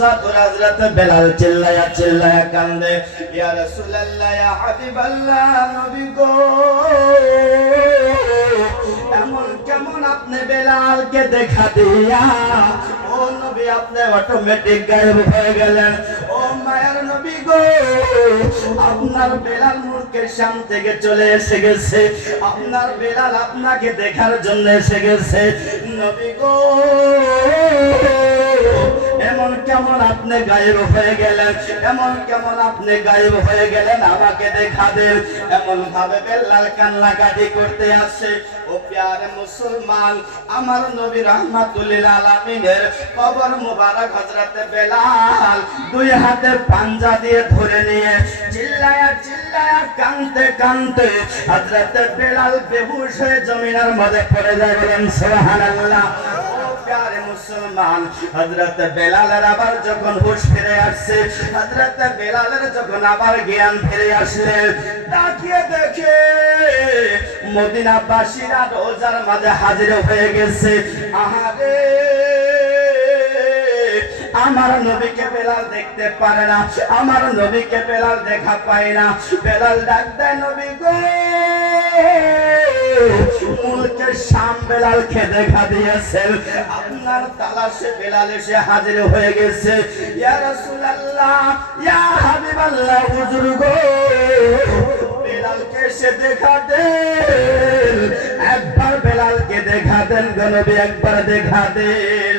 রোজা ধরে হযরত বেলাল চিল্লায়া চিল্লায়া কান্দে, ইয়া রাসূলুল্লাহ ইয়া হাবিবাল্লাহ, নবী গো এমন কেমন আপনি বেলালকে দেখা দিয়া ও নবী আপনি অটোমেটিক গায়েব হয়ে গেলেন। ও মায়ার নবী গো, আপনার বেলাল মুলকের শাম থেকে চলে এসে গেছে, আপনার বেলাল আপনাকে দেখার জন্য এসে গেছে। নবী গো এমন কেমন আপনি গায়েব হয়ে গেলেন, এমন কেমন আপনি গায়েব হয়ে গেলেন, আমাকে দেখা দেন। এমন ভাবে বেলাল কান্নাকাটি করতে আসে। ও প্যারে মুসলমান, আমার নবী রাহমাতুল লিল আলামিনের কবর মুবারক হযরত বেলাল দুই হাতে পাঞ্জা দিয়ে ধরে নিয়ে চিল্লায়া চিল্লায়া কাঁদতে কাঁদতে হযরত বেলাল বেহুশ হয়ে জমিনের মধ্যে পড়ে যায়। বলেন সুবহানাল্লাহ। প্যারে মুসলমান, হযরত বেলালের আবার যখন হুঁশ ফিরে আসছে, হযরত বেলালের যখন আবার জ্ঞান ফিরে আসলে, তাকিয়ে দেখে মদিনাবাসীরা রোজার মাঝে হাজির হয়ে গেছে। আহারে আমার নবীকে বেলাল দেখতে পারে না, আমার নবীকে বেলাল দেখা পায় না। বেলাল ডাক দেয়, নবী গো মুলকের শাম বেলালকে দেখা দিয়েছেন, আপনার তালাশে বেলাল এসে হাজির হয়ে গেছে। ইয়া রাসূলুল্লাহ ইয়া হাবিবাল্লাহ, হুজুর গো বেলালকে এসে দেখা দেন, একবার বেলালকে দেখা দেন গো নবী, একবার দেখা দেন।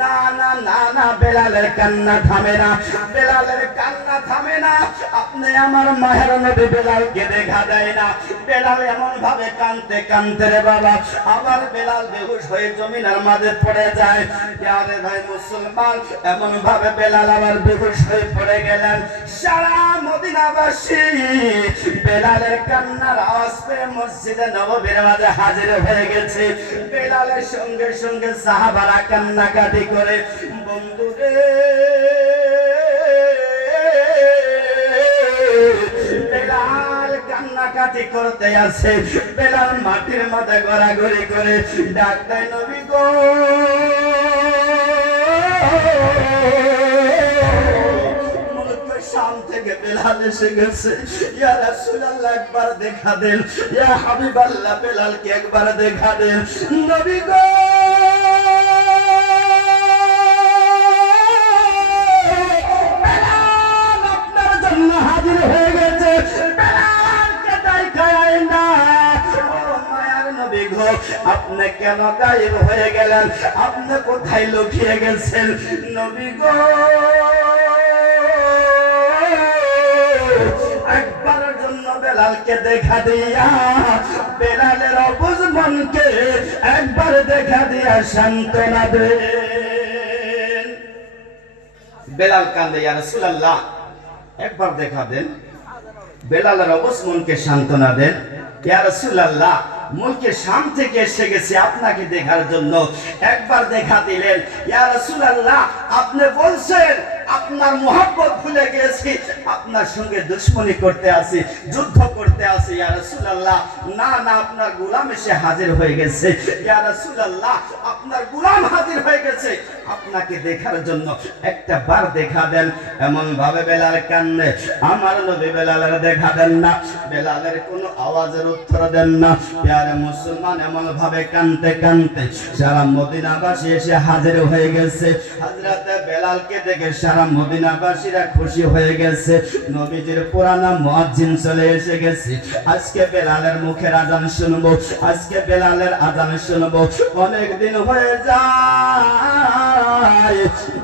না না না না, বেলালের কান্না থামে না, বেলালের কান্না থামে না। আপনি আমার মায়ের নবী বেলালকে দেখা দেয় না। বেলাল এমন ভাবে কাঁদতে কাঁদতে রে বাবা আবার বেলাল বেহুশ হয়ে জমিনের মাঝে পড়ে যায়। আরে ভাই মুসলমান, এমন ভাবে বেলাল আবার বেহুশ হয়ে পড়ে গেলেন। সারা মদিনাবাসী বেলালের কান্নার আওয়াজ পেয়ে মসজিদে নববীর মাঝে হাজির হয়ে গেছে। বেলালের সঙ্গে সঙ্গে সাহাবারা কান্নাকাটি করে, বন্ধুরে বেলাল কান্নাকাটি করতে আছে। বেলাল মাটির মাথা গড়াগড়ি করে ডাক দেয়, নবী গো শাম থেকে বেলাল এসে গেছে। ইয়া রাসূলুল্লাহ একবার দেখা দেন, ইয়া হাবিবাল্লাহ বেলালকে একবার দেখা দেন। নবী গো বেলাল আপনার জন্য হাজির হয়ে গেছে, বেলালকে দেখায় না। ও মায়ার নবী গো, আপনি কেন গায়েব হয়ে গেলেন, আপনি কোথায় লুকিয়ে গেছেন? নবী গো একবারের জন্য বেলালকে দেখা দিয়া বেলালের অবুঝ মনকে একবার দেখা দিয়া সান্ত্বনা দেন। বেলাল কান্দে, ইয়া রাসূলুল্লাহ একবার দেখা দেন, বেলালের অবুঝ মনকে সান্ত্বনা দেন। ইয়া রাসূলুল্লাহ মুলকে শাম থেকে এসে গেছে আপনাকে দেখার জন্য, একবার দেখা দিলেন। ইয়া রাসূলুল্লাহ আপনি বলছেন আপনার মোহাব্বত ভুলে গেছি, আপনার সঙ্গে দুশমনি করতে আসি, যুদ্ধ করতে আসি। ইয়া রাসূলুল্লাহ না না, আপনার গোলাম এসে হাজির হয়ে গেছে। ইয়া রাসূলুল্লাহ আপনার গোলাম হাজির হয়ে গেছে, আপনাকে দেখার জন্য একটা বার দেখা দেন। এমন ভাবে বেলাল কান্দে, আমার নবী বেলালের দেখা দেন না, বেলালের কোনো আওয়াজের উত্তর দেন না। প্যারে মুসলমান, এমন ভাবে কান্দতে কান্দতে সারা মদিনাবাসী এসে হাজির হয়ে গেছে। হযরত বেলালকে দেখে সারা মদিনাবাসীরা খুশি হয়ে গেছে। নবীজির পুরানা মুয়াজ্জিন চলে এসে গেছে। আজকে বেলালের মুখের আজান শুনবো, আজকে বেলালের আজান শুনবো। অনেক দিন হয়ে যায়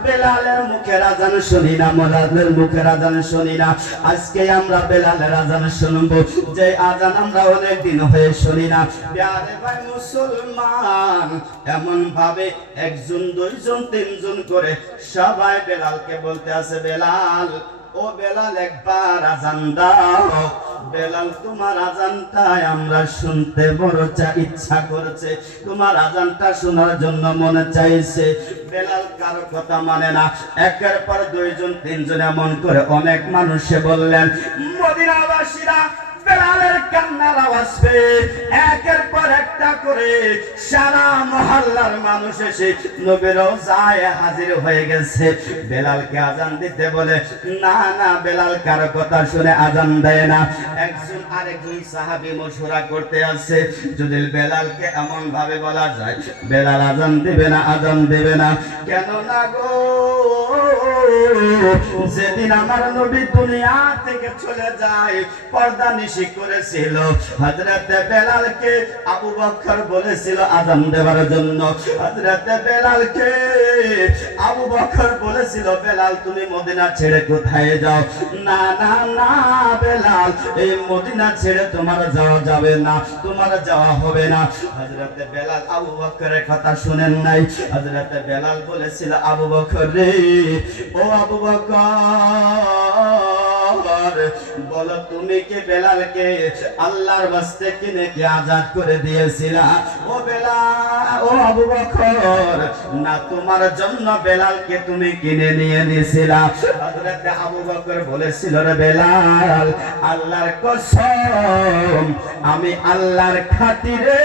বেলালের মুখের আজান শুনি না, মোলাদের মুখের আজান শুনি না। আজকে আমরা বেলালের আজান শুনবো, যে আজান আমরা অনেক দিন হয়ে শুনি না। প্যারে ভাই মুসলমান, এমন ভাবে একজন দুইজন তিনজন করে সবাই বেলালকে বলতে আছে, বেলাল ও বেলাল একবার আজান দাও। বেলাল তোমার আজানটা আমরা শুনতে বড় ইচ্ছা করছে, তোমার আজানটা শোনার জন্য মনে চাইছে। বেলাল কারো কথা মানে না, একের পর দুইজন তিনজন এমন করে অনেক মানুষে বললেন। মদিনাবাসীরা বেলালের কান্নার আওয়াজ পেয়ে একের পর একটা করে সারা মহল্লার মানুষ এসে নবীর রওজায় হাজির হয়ে গেছে। বেলালকে আজান দিতে বলে, না না, বেলাল কারো কথা শুনে আজান দেয় না। একজন আরেকজন সাহাবী মশওরা করতে আছে, যদি বেলালকে এমন ভাবে বলা যায় বেলাল আজান দিবে না, আজান দিবে না কেন না গো, যেদিন আমার নবী দুনিয়া থেকে চলে যায় পর্দা নিষিদ্ধ করেছিল, হযরতে বেলালকে আবু বকর বলেছিল আযান দেওয়ার জন্য। হযরতে বেলালকে আবু বকর বলেছিল, বেলাল তুমি মদিনা ছেড়ে কোথায় যাও? না না না বেলাল, এই মদিনা ছেড়ে তোমার যাওয়া যাবে না, তোমার যাওয়া হবে না। হযরতে বেলাল আবু বকরের কথা শুনেন নাই। হযরতে বেলাল বলেছিল, আবু বকর রে, ও আবু বকর, বলো তুমি কি বেলালকে আল্লাহর ওয়াস্তে কিনে কি আজাদ করে দিয়েছিলা? ও বেলাল, ও আবু বকর, না তোমার জন্য বেলালকে তুমি কিনে নিয়ে নিয়েছিলা। হযরত আবু বকর বলেছিল, রে বেলাল, আল্লাহর কসম, আমি আল্লাহর খাতিরে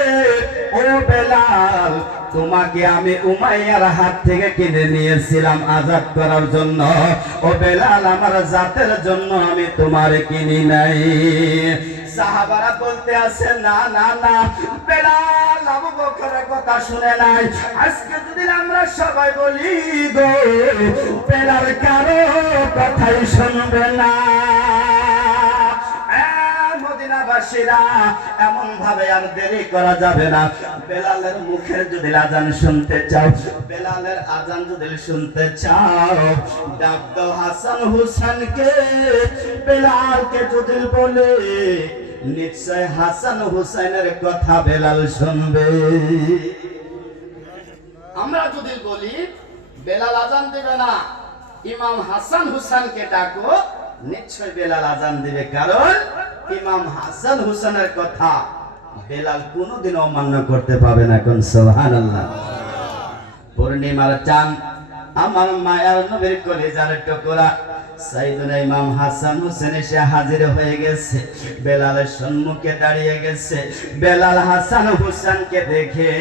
ও বেলাল তোমাকে আমি উমাইয়ার হাত থেকে কিনে নিয়েছিলাম আজাদ করার জন্য। ও বেলাল, আমার জাতের জন্য আমি তোমারে কিনি নাই। সাহাবারা বলতে আছে, না না না, বেলাল আবু বকরের কথা শুনে নাই। আজকে যদি আমরা সবাই বলি গো বেলাল কারো কথাই শুনবে না। মদিনাবাসীরা এমন ভাবে আর দেরি করা যাবে না। বেলালের মুখের যদি আজান শুনতে চাও, বেলালের আজান যদি শুনতে চাও, ডাক দাও হাসান হুসেনকে। বেলালকে যদি বলে, নিশ্চয় হাসান হুসেনের কথা বেলাল শুনবে। আমরা যদি বলি বেলাল আজান দিবে না, ইমাম হাসান হুসেনকে ডাকো, নিশ্চয় বেলাল আজান দিবে, কারণ ইমাম হাসান হুসেনের কথা বেলাল কোনোদিন অমান্য করতে পারবে না। কোন সুবহানাল্লাহ। পূর্ণিমার চাঁদ আমার মায়ার নবীর কলিজার টুকরা সাইয়েদনা ইমাম হাসান হুসেন এসে হাজির হয়ে গেছে, বেলালের সম্মুখে দাঁড়িয়ে গেছে। বেলাল হাসান হুসেনকে দেখে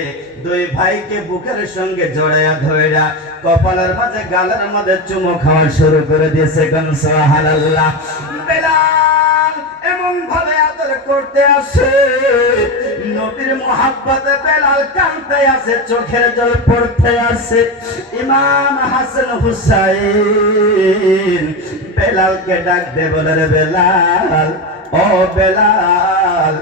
দুই ভাইকে বুকের সঙ্গে জড়াইয়া ধইরা কপালের মাঝে গালের মাঝে চুমু খাওয়া শুরু করে দিয়েছে। কোন সুবহানাল্লাহ। বেলাল এমন ভাবে আদর করতে আসে, নবীর মুহাব্বতে বেলাল কাঁদতে আছে, চোখের জল পড়তে আছে। ইমাম হাসান হুসাইন বেলালকে ডাক দে, বলে, রে বেলাল, ও বেলাল,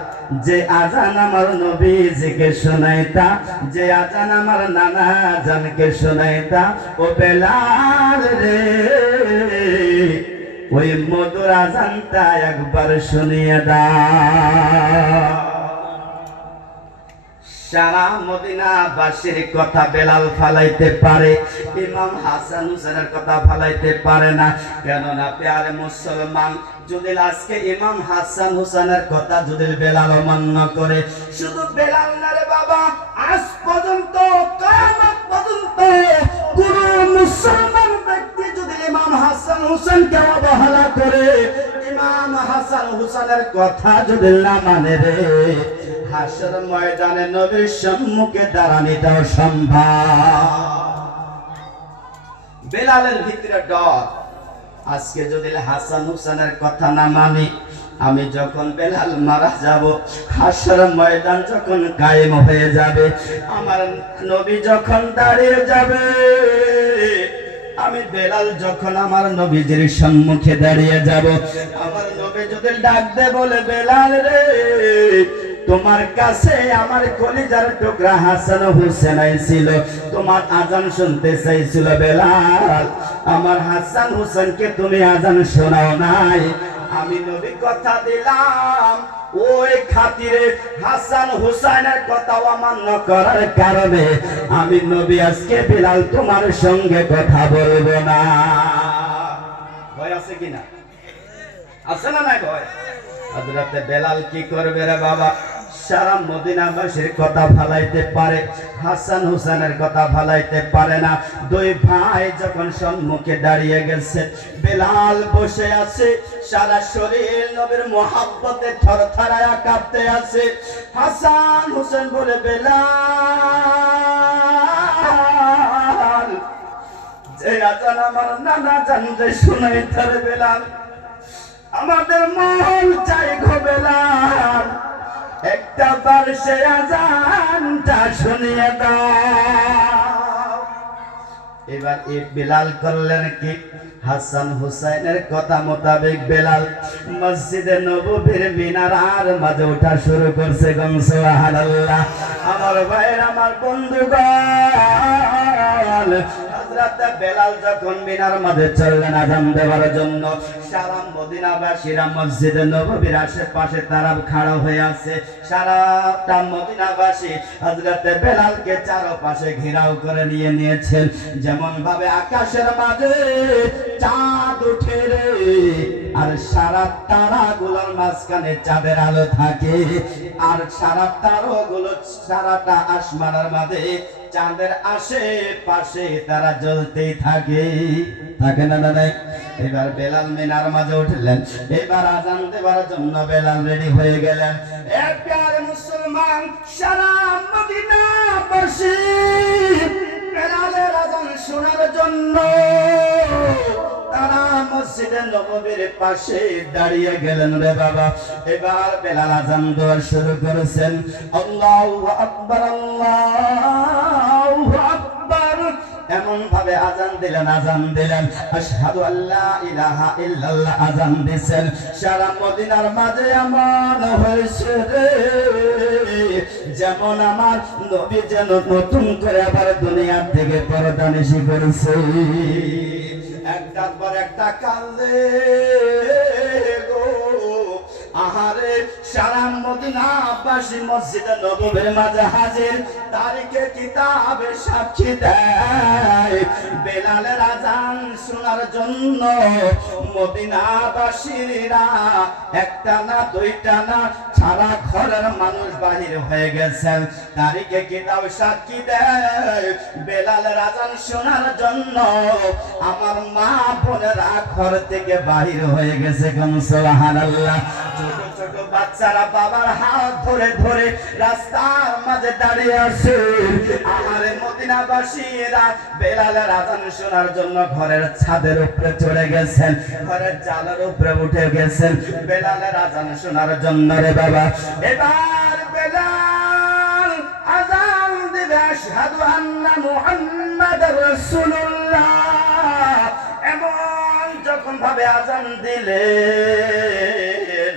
যে আজান আমার নবীজিকে শোনাইতা, যে আজান আমার নানা জানকে শোনাইতা, ও বেলাল রে, ওই মধুর আজানটা একবার শুনিয়ে দাও। সারা মদিনাবাসীর কথা বেলাল ফালাইতে পারে, ইমাম হাসান হুসেনের কথা ফালাইতে পারে না। কেননা প্যারে মুসলমান, যদি আজকে ইমাম হাসান হুসেনের কথা যদি বেলাল অমান্য করে, শুধু বেলাল না রে বাবা, আজ পর্যন্ত কিয়ামত পর্যন্ত কোন মুসলমান ব্যক্তি যদি ইমাম হাসান হুসেনকে অবহেলা করে, ইমাম হাসান হুসেনের কথা যদি না মানে রে, হাসর ময়দানে নবীর সম্মুখে দাঁড়ানোটাও সম্ভব। বেলালের ভিতরে ডর, আজকে যদি হাসান হুসেনের কথা না মানি, আমি যখন বেলাল মারা যাব, হাসর ময়দান যখন কায়েম হয়ে যাবে, আমার নবী যখন দাঁড়িয়ে যাবে, আমি বেলাল যখন আমার নবীজির সম্মুখে দাঁড়িয়ে যাব, আমার নবী যদি ডাক দে, বলে, বেলাল রে, তোমার কাছে আমার কলিজার টুকরা হাসান হুসেন আইছিল, তোমার আজান শুনতে চাইছিল। বেলাল, আমার হাসান হুসেনকে তুমি আজান শোনাও নাই। আমি নবী কথা দিলাম, ওই খাতিরে হাসান হুসাইনের কথা অমান্য করার কারণে আমি নবী আজকে বেলাল তোমার সঙ্গে কথা বলবো না। ভয় আছে কিনা? আছে না নাই ভয়? হযরতে বেলাল কি করবে রে বাবা? সারা মদিনাবাসীর কথা ভালাইতে পারে, হাসান হুসেনের কথা ভালাইতে পারে না। দুই ভাই যখন সম্মুখে দাঁড়িয়ে গেছে, বেলাল বসে আছে, সারা শরীর নবীর মোহাব্বতে থরথরায়া কাঁপতে আছে। হাসান হুসেন বলে, বেলাল, যে আজান আমার নানা জানতে শুনাইতে হবে বেলাল, আমাদের মন চাই গো বেলাল, একটা বার সে আজানটা শুনিয়ে দাও। এবার এই বেলাল করলেন কি, হাসান হুসাইনের কথা মোতাবেক বেলাল মসজিদে নববীর মিনারার মাঝে ওঠা শুরু করছে। সুবহানাল্লাহ। আমার ভাইয়ের, আমার বন্ধুগণ, হযরত বেলাল যখন মিনার মাঝে চললেন আযান দেওয়ার জন্য, সারা মদিনাবাসীরা মসজিদে নববীর আশেপাশে তারা খাড়া হয়ে আছে। সারাটা মদিনাবাসী হযরত বেলালকে চারপাশে ঘেরাও করে নিয়েছেন। যেমন ভাবে আকাশের মাঝে চাঁদ উঠে রে, আর সারা তারাগুলোর মাঝখানে চাঁদের আলো থাকে, আর সারা তারাগুলো সারাটা আসমানের মাঝে চাঁদের আশেপাশে তারা জ্বলতেই থাকে, থাকে না না নাই? এবার বেলাল মিনার মাঝে উঠলেন, এবার আজান দেওয়ার জন্য বেলাল রেডি হয়ে গেলেন। এ প্যারে মুসলমান, সারা মদিনাবাসী বেলালের আজান শোনার জন্য তারা মসজিদে নববীর পাশে দাঁড়িয়ে গেলেন রে বাবা। এবার বেলাল আজান দেওয়া শুরু করেছেন। আল্লাহু আকবার, আল্লাহু আকবার, এমন ভাবে আজান দিলেন, আশহাদু আল্লা ইলাহা ইল্লাল্লাহ আজান দিছেন। সারা মদিনার মাঝে এমন হয়েছে রে, যেমন আমার নবী যেন নতুন করে আবার দুনিয়া থেকে পরদা নিশি করেছে। একটার পর একটা কান্দে গো, আহারে সারা মদিনাবাসী মসজিদে নববীর মাঝে হাজির। তারিখে কিতাবে সাক্ষী দেয়, বেলালের আজান শোনার জন্য মদিনাবাসীরা একটা না দুইটা না সারা ঘরের মানুষ বাহির হয়ে গেছেন। তারিখে কিতাব সাক্ষী দেয়, বেলালের আজান শোনার জন্য আমার মা বোনেরা ঘর থেকে বাহির হয়ে গেছে। সুবহানাল্লাহ। ছোট ছোট বাচ্চারা বাবার হাত ধরে ধরে রাস্তার মাঝে দাঁড়িয়ে আছে। আমারে মদিনাবাসীরা বেলালের আজান শোনার জন্য ঘরের ছাদের উপরে চড়ে গেছেন, ঘরের চালের উপরে উঠে গেছেন বেলালের আজান শোনার জন্য রে বাবা। এবার বেলাল আজান দিবে, আশহাদু আন্না মুহাম্মাদুর রাসূলুল্লাহ, এমন যখন ভাবে আজান দিলেন,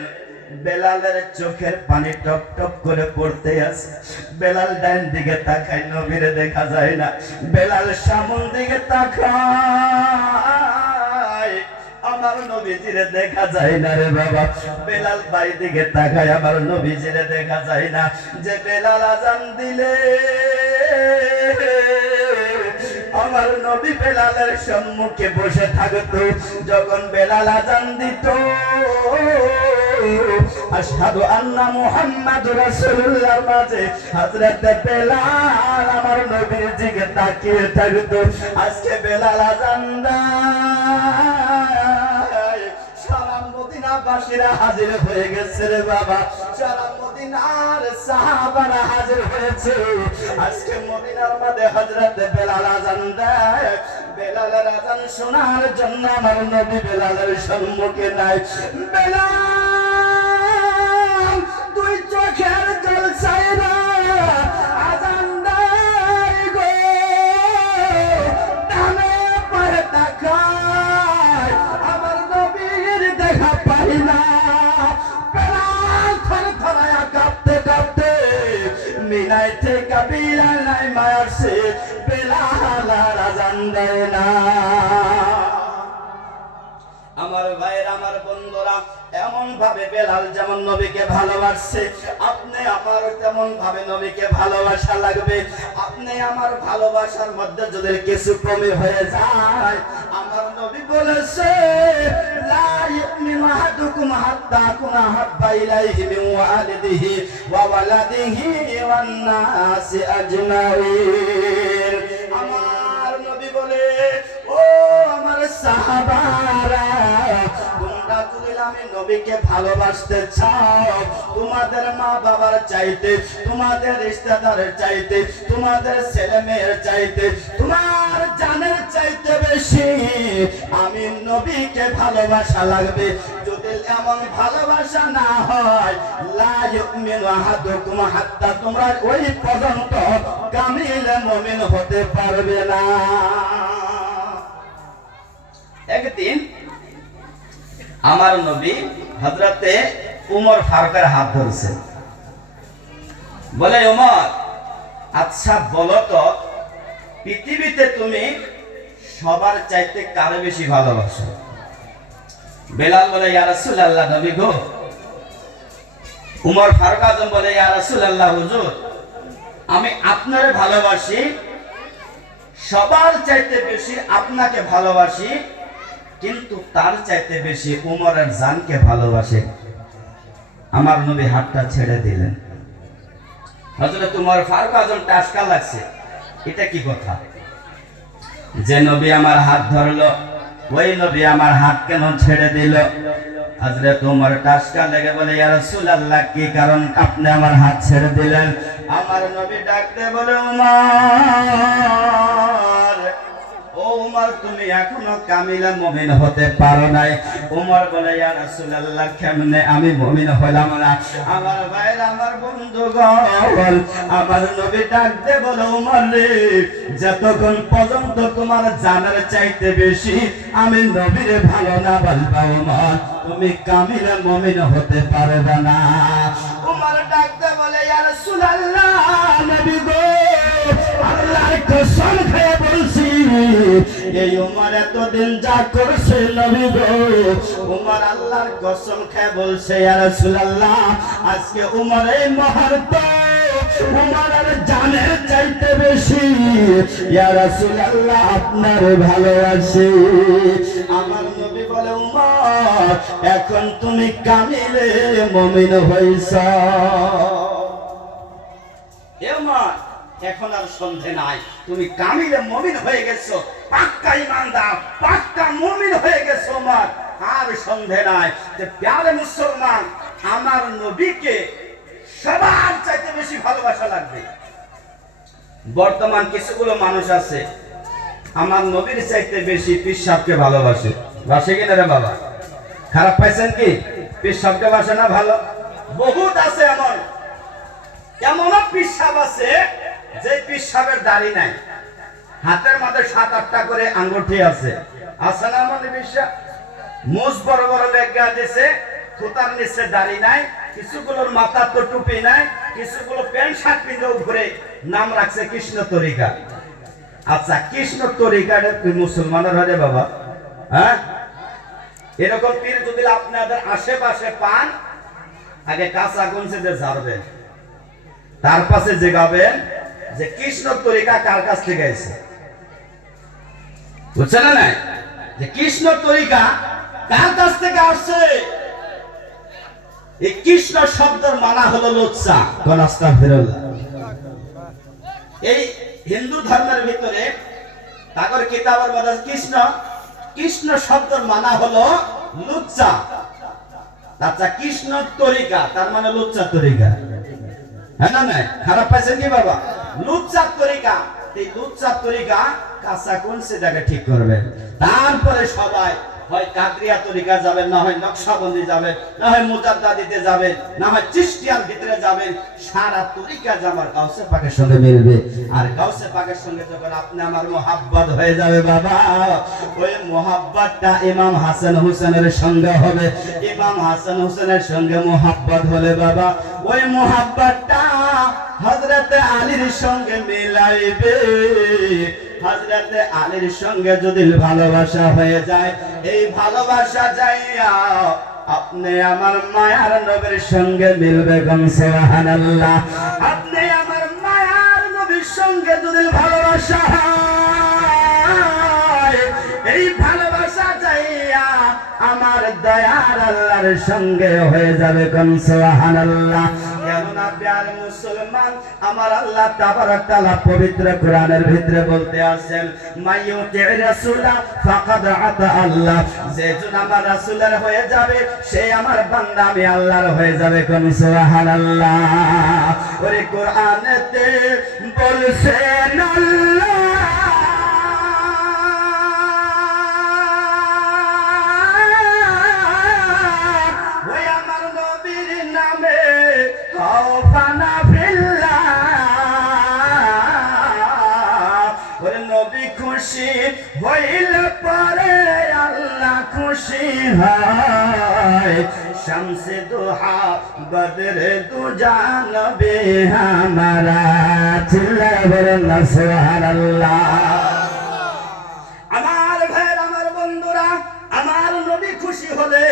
বেলালের চোখের পানি টপ টপ করে পড়তে আছে। বেলাল ডান দিকে তাকায়, নবীরে দেখা যায় না। বেলাল সামন দিকে তাকায়, আমার নবীজিরে দেখা যায় না রে বাবা। বেলাল বাই দিকে তাকায়, আমার নবীজিরে দেখা যায় না। যে বেলাল আজান দিলে আমার নবী বেলালের সম্মুখে বসে থাকতো। যখন বেলাল আজান দিত, আশহাদু আন্না মুহাম্মাদুর রাসূলুল্লাহ মাঝে হযরত বেলাল আমার নবীর দিকে তাকিয়ে থাকতো। আজকে বেলাল আজান দেয়, সারা মদিনাবাসীরা হাজির হয়ে গেছে রে বাবা। সারা মদিনার সাহাবারা হাজির হয়েছে। আজকে মদিনার মাঝে হযরত বেলাল আজান দেয়। বেলালের আজান শোনার জন্য আমার নবী বেলালের সম্মুখে নাই। বেলাল দুই চোখের জল ছাইরা আজান দেয় গো, ডানে পায়ে তাকায়, আমার নবীর দেখা পাই না। বেলাল থরথরায়া কাঁপতে কাঁপতে মিনায় থেকে বিলালাই মায়ারছে, বেলাল আজান দেয় না। আমার ভাইয়ের, আমার বন্ধুরা, এমন ভাবে বেলাল যেমন নবীকে ভালোবাসছে, আপনি আমার তেমন ভাবে নবীকে ভালোবাসা লাগবে। আপনি আমার ভালোবাসার মধ্যে যদি কিছু কমে হয়ে যায়, আমার নবী বলেছে লা ইউমিনু আহাদুকুম হাত্তা কুনা হাব্বা ইলাইহি মিন ওয়ালিদিহি ওয়া ওয়ালাদিহি ওয়ান নাসি আজমাইন। আমার নবী বলে, ও আমার সাহাবারা, তোমরা যদি আমি নবীকে ভালোবাসতে চাও, তোমাদের মা বাবার চাইতে, তোমাদের রিশতেদারের চাইতে, তোমাদের ছেলে মেয়ের চাইতে, তোমার জানের চাইতে বেশি আমি নবীকে ভালোবাসা লাগবে। যদি এমন ভালোবাসা না হয়, লা ইউমিনু আহাদুকুম হাত্তা, তোমরা ওই পর্যন্ত কামিল মুমিন হতে পারবে না। একদিন আমার নবী হযরতে উমর ফারুকের হাত ধরেছেন, বলে, উমর, আচ্ছা বলো তো, পৃথিবীতে তুমি সবার চাইতে কারে বেশি ভালোবাসো? বেলাল বলে, ইয়া রাসূলুল্লাহ, নবী গো। উমর ফারুক আজম বলে, ইয়া রাসূলুল্লাহ, হুজুর, আমি আপনারে ভালোবাসি, সবার চাইতে বেশি আপনাকে ভালোবাসি, কিন্তু তার চাইতে বেশি উমরের জানকে ভালোবাসে। আমার নবী হাতটা ছেড়ে দিলেন। হযরত উমর ফারুক আজম টাসকা লাগছে, এটা কি কথা? যে নবী আমার হাত ধরলো, ওই নবী আমার হাত কেন ছেড়ে দিল? হযরত উমর টাসকা লেগে বলে, ইয়া রাসূলুল্লাহ, কি কারণ আপনি আমার হাত ছেড়ে দিলেন? আমার নবী ডাকতে বলে, উমর, ও উমর, তুমি এখনো কামিলা মুমিন হতে পারো নাই। উমর বলে, ইয়া রাসূলুল্লাহ, কেমনে আমি মুমিন হলাম না? আমার ভাইরা, আমার বন্ধুগণ, আমার নবী ডাকতে বলে, উমর রে, যতক্ষণ পর্যন্ত তোমার জানের চাইতে বেশি আমি নবীরে ভালো না বাসবা, উমর, তুমি কামিলা মুমিন হতে পারবে না। উমর ডাকতে বলে, ইয়া রাসূলুল্লাহ, নবী গো, আল্লাহর কসম খেয়ে বলছি, এই উমর এতদিন যা করছে, নবী গো, উমর আল্লাহর কসম খেয়ে বলছে, ইয়া রাসূলুল্লাহ, আজকে উমর এই মুহূর্তে উমরের জানের চাইতে বেশি ইয়া রাসূলুল্লাহ আপনার ভালোবাসি। আমার নবী বলে, উমর, এখন তুমি কামিলে মুমিন হইছো। এ উমর, এখন আর সন্দেহ নাই, তুমি কামিলে মুমিন হয়ে গেছো, পাক্কা ঈমানদার, পাক্কা মুমিন হয়ে গেছো উমর, আর সন্দেহ নাই। যে প্যারে মুসলমান, আমার নবীকে সবার চাইতে বেশি ভালোবাসা লাগবে। বর্তমান কিছুগুলো মানুষ আছে আমার নবীর চাইতে বেশি পীর সাহেবকে ভালোবাসে। বাসে কিনা রে বাবা? খারাপ পাইছেন কি? পীর সাহেবকে বাসে না ভালো? বহুত আছে এমন, এমনও পীর সাহেব আছে যে পীর সাহেবের দাড়ি নাই, হাতের মধ্যে 7-8টা করে আঙ্গুঠি আছে। আছে না আমার বিশ্বাস? মুজ বড় বড় লেগা দিছে, খুতার নিচে দাড়ি নাই, কিছুগুলোর মাথা তো টুপি নাই, কিছুগুলো প্যান্ট শার্ট পিন্ধেও ঘুরে, নাম রাখছে কৃষ্ণ তরিকা। আচ্ছা, কৃষ্ণ তরিকাটা তুই মুসলমানের হয় বাবা? হ্যাঁ, এরকম পীর যদি আপনাদের আশেপাশে পান, আগে কাঁচা গঞ্জে ঝাড়বেন, তার পাশে জেগাবেন যে কৃষ্ণ তরিকা কার কাছ থেকে এসেছে। বুঝছেন না? যে কৃষ্ণ তরিকা কার কাছ থেকে আসছে? এই কৃষ্ণ শব্দের মানা হলো লুচ্চা। কোন আস্তাগফিরুল্লাহ। এই হিন্দু ধর্মের ভিতরে তাগর কিতাবের মধ্যে কৃষ্ণ, কৃষ্ণ শব্দের মানা হলো লুচ্চা। আচ্ছা, কৃষ্ণ তরিকা তার মানে লুচ্চা তরিকা, হ্যাঁ না? নাই খারাপ পাইছেন কি বাবা? লুচ্চা তরিকা, এই লুচ্চা তরিকা কাঁচা কোন সেটাকে ঠিক করবেন, তারপরে সবাই হয় কাদরিয়া তরিকা যাবেন, না হয় নকশবন্দি যাবেন, না হয় মুজাদ্দাদিতে যাবেন, না হয় চিশতিয়ার ভিতরে যাবেন। সারা তরিকা জামার গাউসে পাকের সঙ্গে মিলবে। আর গাউসে পাকের সঙ্গে যখন আপনি আমার মোহাব্বত হয়ে যাবে বাবা, ওই মোহাব্বতটা ইমাম হাসান হোসেনের সঙ্গে হবে। ইমাম হাসান হোসেনের সঙ্গে মোহাব্বত হলে বাবা, ওই মোহাব্বতটা হযরতে আলীর সঙ্গে মিলাইবে। হযরতে আলীর সঙ্গে যদি ভালোবাসা হয়ে যায়, এই ভালোবাসা যাইয়া আপনি আমার মায়ার নবীর সঙ্গে মিলবে কোন সুবহানাল্লাহ। আপনি আমার মায়ার নবীর সঙ্গে যদি ভালোবাসা হয়, এই ভালোবাসা চাইয়া আমার দয়ার আল্লাহর সঙ্গে হয়ে যাবে কোন সুবহানাল্লাহ। কেননা প্যারে মুসলমান, আমার আল্লাহ তাবারক তাআলা পবিত্র কোরআনের ভিতরে বলতে আছেন, মাইয়ুতি রাসূলা ফাকাদ আতা আল্লাহ, যে জন আমার রাসূলের হয়ে যাবে সে আমার বান্দা, আমি আল্লাহর হয়ে যাবে কোন সুবহানাল্লাহ। ওরে কোরআনেতে বলছেন আল্লাহ, ওই আমার নবীর নামে খাওফানা বিল্লাহ, ওরে নবী খুশি হইলে পরে আল্লাহ খুশি হয়। শামসে দুহা বদরে দুজা নবী হামারা, চিল্লায়ে বলেন না সুবহানাল্লাহ। আমার ভাই, আমার বন্ধুরা, আমার নবী খুশি হলে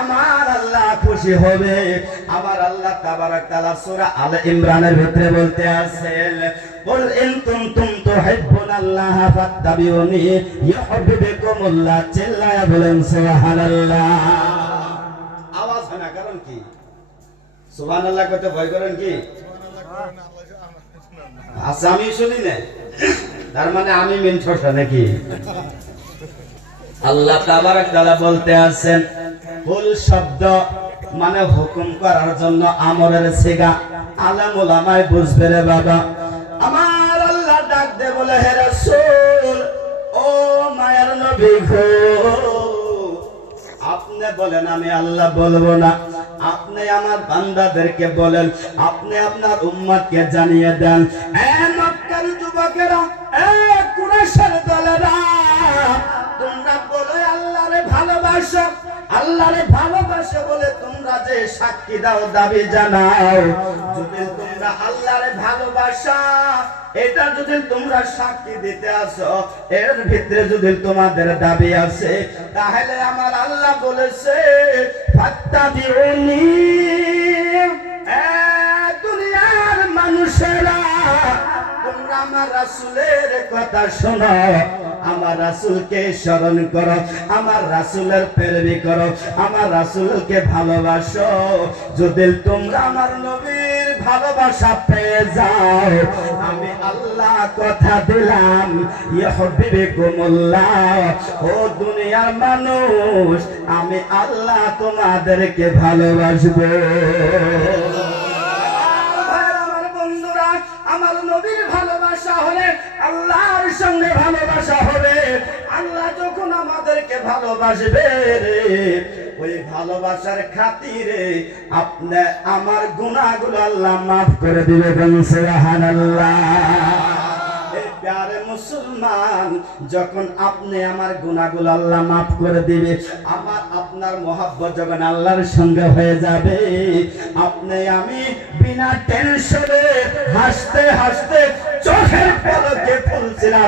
আমার আল্লাহ খুশি হবে। আমার আল্লাহ তাবারক তাআলা সূরা আলে ইমরানের ভিতরে বলতে আছেন, কুল ইন কুনতুম তুহিব্বুনাল্লাহ ফাত্তাবিউনি ইউহিব্বুকুমুল্লাহ, চিল্লায়া বলেন সুবহানাল্লাহ। আওয়াজ হয় না, কারণ কি? সুবহানাল্লাহ কইতে ভয় করেন কি? আচ্ছা, আমি শুনি না, তার মানে আমি মিনঠোসা নাকি? আল্লাহ তাবারক তাআলা বলতে আছেন, কুল শব্দ মানে হুকুম করার জন্য আমরের সিগা, আলেম ওলামায়ে বুঝবে রে বাবা। আমার আল্লাহ ডাক দে বলে, হে রাসূল, ও মায়ের নবী গো, আপনি বলেন, আমি আল্লাহ বলবো না। আপনি আমার বান্দাদেরকে বলেন, আপনি আপনার উম্মতকে জানিয়ে দেন, এ মক্কার যুবকেরা, এ কুরাইশের দলেরা, তোমরা বলে আল্লাহরে ভালোবাসো, আল্লাহরে ভালোবাসো বলে তোমরা যে সাক্ষী দাও, দাবি জানাও, যদি তোমরা আল্লাহরে ভালোবাসা এটা যদি তোমরা সাক্ষী দিতে আসো, এর ভিতরে যদি তোমাদের দাবি আছে, তাহলে আমার আল্লাহ বলেছে, ফাত্তাবিউনি, এ দুনিয়ার মানুষেরা, তোমরা আমার রাসূলের কথা শোনো, আমার রাসূলকে স্মরণ করো, আমার রাসূলের প্রেমী করো, আমার রাসূলকে ভালোবাসো। যদি তোমরা আমার নবীর ভালোবাসা পেয়ে যাও, আমি আল্লাহ কথা দিলাম, ইউহিব্বুকুমুল্লাহ, ও দুনিয়ার মানুষ, আমি আল্লাহ তোমাদেরকে ভালোবাসবো। আমার নবীর ভালোবাসা হলে আল্লাহর সঙ্গে ভালোবাসা হবে। আল্লাহ যখন আমাদেরকে ভালোবাসবে, ওই ভালোবাসার খাতিরে আপনি আমার গুনাহগুলো আল্লাহ মাফ করে দিবেন, সুবহানাল্লাহ। প্যারে মুসলমান, যখন আপনি আমার গুনাহগুলো আল্লাহ মাফ করে দিবে, আমার আপনার মহব্বত যখন আল্লাহর সঙ্গে হয়ে যাবে, আপনি আমি বিনা টেনশনে হাসতে হাসতে চোখের পলকে ফুলছিলাম।